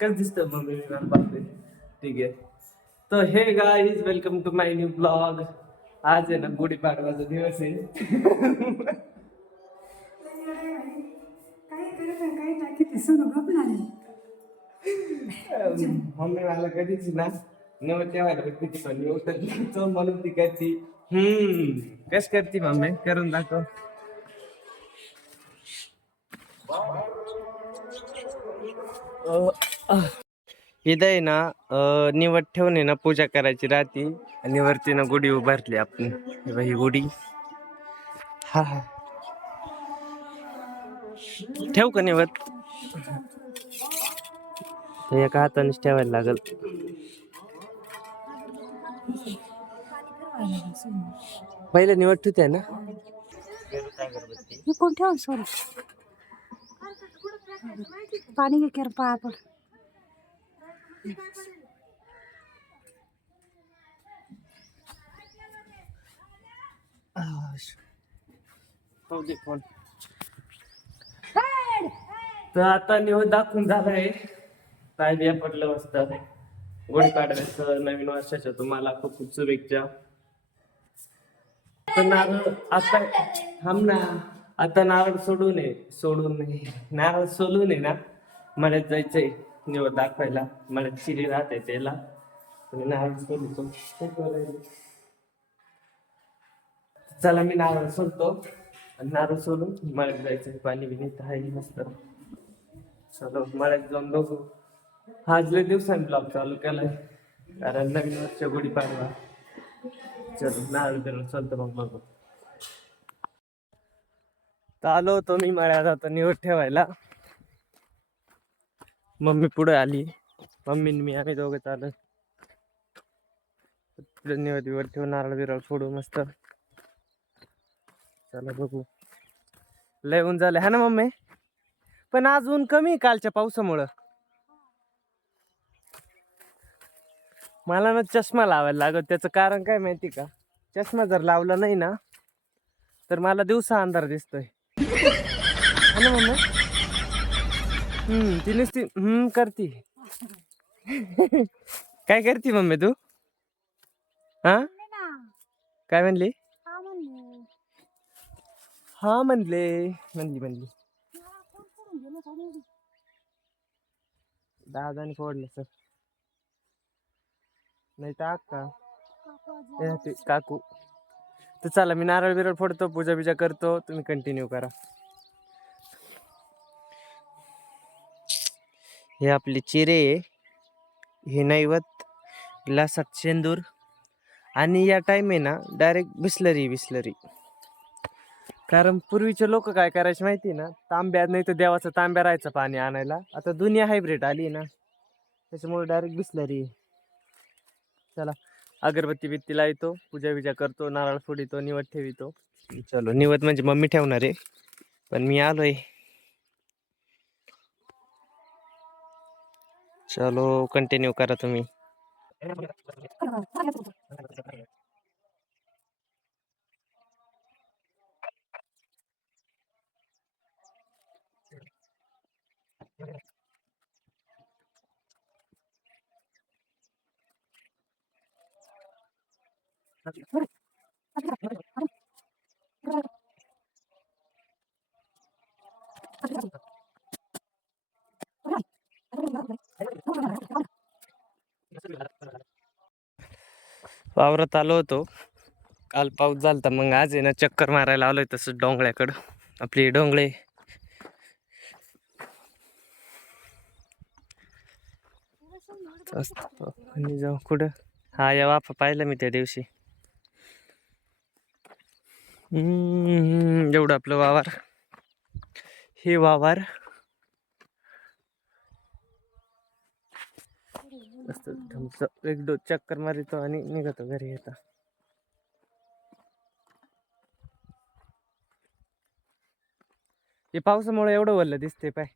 कसं दिसतं मम्मी विमान बापरे. ठीक आहे. तर हे guys welcome to my new blog. आज आहे ना गुढीपाडवाचा दिवस आहे. मम्मी मला कधीच ना नवं ठेवायला किती पण उठत म्हणून ती करती. कस करती मम्मी करून दाखव. इथं आहे ना निवड ठेवून ना पूजा करायची राहती आणि वरती ना गुढी उभारली आपण. ही गुढी. हा हा ठेवू का निवड. एका हातानेच ठेवायला लागल. पहिले निवड ठेवते ना. कोण ठेव सोड पाणी घे केर पाया पड. तर आता निवड दाखवून झालाय. काय बिया पडलं मस्त. गुढीपाडव्याचं नवीन वर्षाच्या तुम्हाला खूप खूप शुभेच्छा. तर नारळ आता थांब ना. आता नारळ सोडून नारळ सोलून आहे ना मळ्यात जायचंय निवड दाखवायला. मळ्यात चिरी राहते त्याला नारळ सोडतो. चला मी नारळ सोडतो आणि नारळ सोडून मळ्यात जायचंय. पाणी बिणी तर आहे मस्त. चलो मळ्यात जाऊन बघू. आज लय दिवसांनी ब्लॉग चालू केलाय कारण नवीन वर्ष गुढीपाडवा. चलो नारळ बिरळ सोडतो मग बघू. तर आलो होतो मी मळ्यात आता निवड ठेवायला. मम्मी पुढे आली. मम्मी मी आम्ही दोघं चालू निवड बिवड ठेवून नारळ बिरळ फोडू मस्त. चला बघू. लय ऊन झालं हा ना मम्मी. पण आज ऊन कमी कालच्या पावसामुळं. मला ना चष्मा लावायला लागत. त्याचं कारण काय माहिती का. चष्मा जर लावला नाही ना तर मला दिवसा अंधार दिसतोय हा ना मम्मी. ती नुसती करती. काय करती मम्मी तू. हा काय म्हणली. हा म्हणली दादाने फोडलं सर. नाही तर अक्का ते काकू. तर चला मी नारळ बिरळ फोडतो पूजा बिजा करतो. तुम्ही कंटिन्यू करा. हे आपले चिरे हे नैवत ग्लासात शेंदूर आणि या टाइम आहे ना डायरेक्ट बिस्लरी. कारण पूर्वीचे लोक काय करायचे माहिती ना तांब्या नाही तर देवाचा तांब्या राहायचा पाणी आणायला. आता दुनिया हायब्रिड आली ना त्याच्यामुळे डायरेक्ट बिस्लरी. चला अगरबत्ती बित्ती लावतो पूजा बिजा करतो नारळ फोडितो निवड ठेवितो. चलो निवड म्हणजे मम्मी ठेवणार आहे पण मी आलोय. चलो कंटिन्यू करा तुम्ही. वावरात आलो होतो काल पाऊस झालता. मग आज आहे ना चक्कर मारायला आलोय तसं डोंगळ्याकडं. आपली डोंगळे आणि जाऊ कुठं. हा या वाफा पाहिलं मी त्या दिवशी. एवढं आपलं वावर. हे वावर एक दो चक्कर मारितो आणि निघतो घरी येता. हे पावसामुळे एवढं वल्ल दिसते पाय.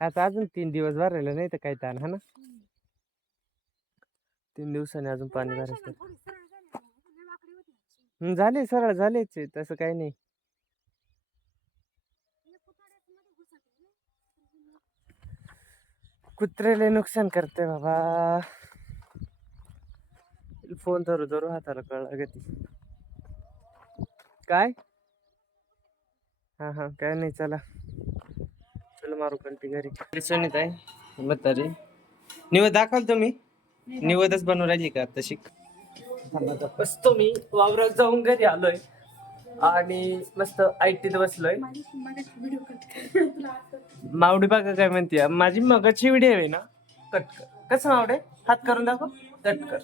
आता अजून 3 दिवस भरायला नाही तर काय ताण हा ना. 3 दिवसांनी अजून पाणी भरायचं. झाले सरळ झालेच तसं काही नाही. कुत्रेले नुकसान करते बाबा. फोन धरू धरू हाताला कळला गती. काय हा काय नाही, चला चला मारू कंटी घरी. सुनीत आहे म्हातारी. निवद दाखवाल तुम्ही? निवदच बनवून राहिली का तशी? बसतो मी वावरात जाऊन घरी आलोय आणि मस्त आयटीत बसलोय. मावडी बघा काय म्हणते, माझी मगाची व्हिडिओ आहे ना, कट कर. कसं मावडे हात करून दाखव, कट कर.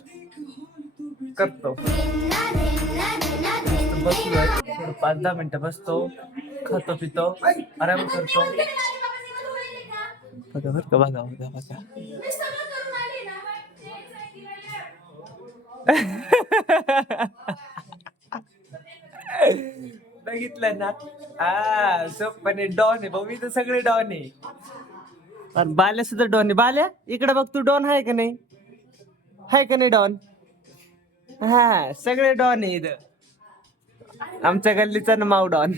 करतो बसलोय थोडं 5-10 मिनिटं बसतो, खातो पितो आराम करतो. बघा बरं का, बघा बघा बघा. बघितलं ना, हा सोपने डॉन आहे भाऊ. मी तर सगळे डॉन आहे. पण बाल्या सुद्धा डॉन आहे. बाल्या इकडे बघ, तू डॉन आहे का नाही? आहे का नाही डॉन? हा सगळे डॉन आहे इथं. आमच्या गल्लीचा ना माऊ डॉन.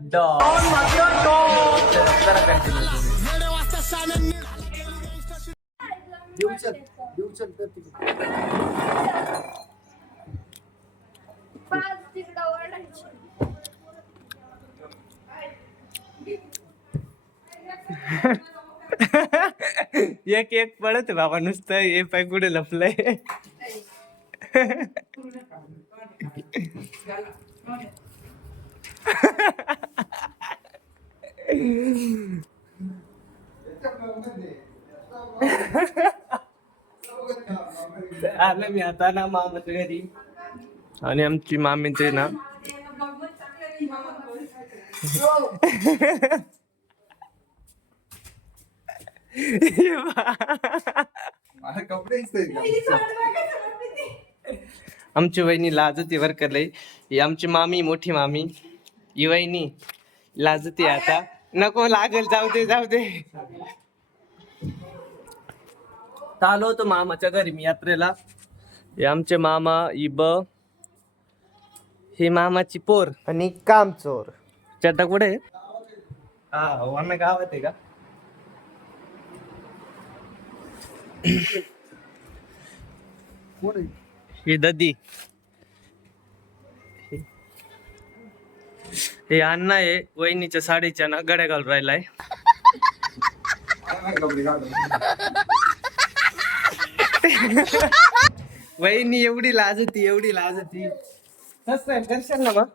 डॉन जरा कंटिन्यू. एक एक पडत बाबा नुसतं. हे पाय कुठे लपलंय. आलं मी आता ना मामाच्या घरी, आणि आमची मामी ते ना आमची वहिनी लाजती वर करलंय. ही आमची मामी, मोठी मामी. ही वहिनी लाजती. आता नको लागल, जाऊ दे जाऊ दे. आलो होतो मामाच्या घरी मी यात्रेला. हे आमचे मामा इब, हे मामाची पोर आणि काम चोर. चटा कुठे? हा वर्ण गावात आहे का? ही ददी. हे अण्णा आहे वहिनीच्या साडीच्या ना गड्या घालून राहिलाय. वहिनी एवढी लाजती, एवढी लाजती. सबस्क्राईब करशाल ना? मग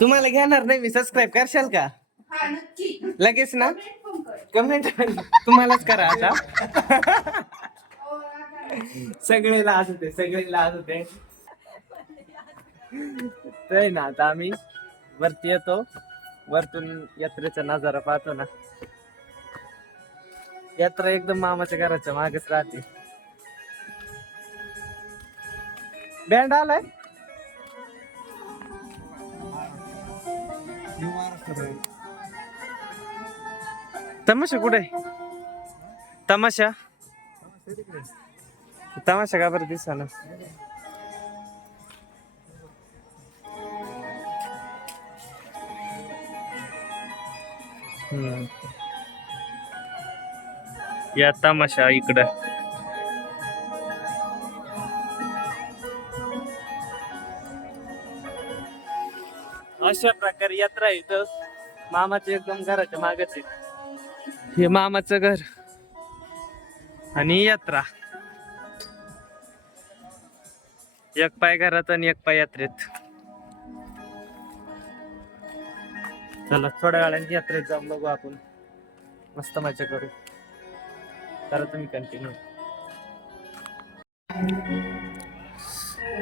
तुम्हाला घेणार नाही मी. सबस्क्राईब करशाल का लगेच ना? कमेंट तुम्हालाच करा आता. सगळे लाज होते, सगळे लाज होते. तर ना आता आम्ही वरती येतो. वरतून यात्रेचा नजारा पाहतो ना. यात्रा एकदम मामाच्या घराच्या मागेच राहते. बँड आलाय. तमाशा कुठे? तमाशा तमाशा का बरं दिसा ना? या तमाशा इकडं. अशा प्रकारे यात्रा इथं मामाच्या एकदम घराच्या मागच आहे. हे मामाचं घर आणि यात्रा. एक पाय घरात आणि एक पाय यात्रेत. चला थोड्या वेळाने यात्रेत जाऊन बघू आपण. मस्त मजा करू. तर तुम्ही कंटिन्यू.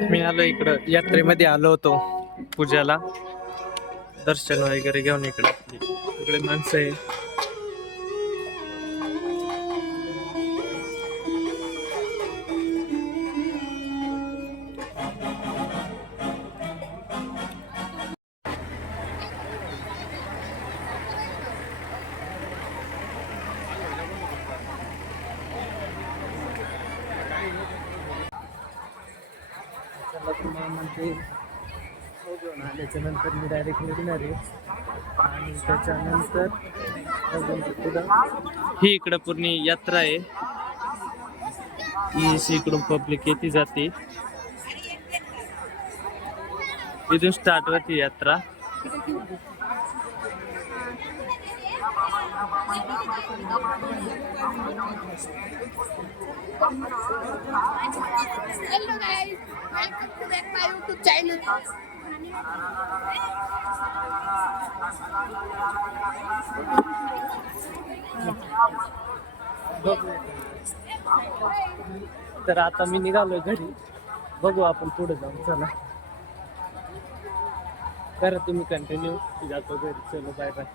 मी आलो इकडं यात्रेमध्ये आलो होतो पूजाला. दर्शन वगैरे घेऊन इकडे माणसं आहे. आल्याच्या नंतर मी डायरेक्ट निघणार आहे. आणि त्याच्यानंतर अजून पुढं ही इकडं पूर्ण यात्रा आहे. ही अशी इकडून पब्लिक येते जाते. इथून स्टार्ट होती यात्रा. Hello guys, welcome to my YouTube channel. तर आता मी निघालोय घरी. बघू आपण पुढे जाऊन. चला करा तुम्ही कंटिन्यू. जातो घरी. चलो बाय बाय.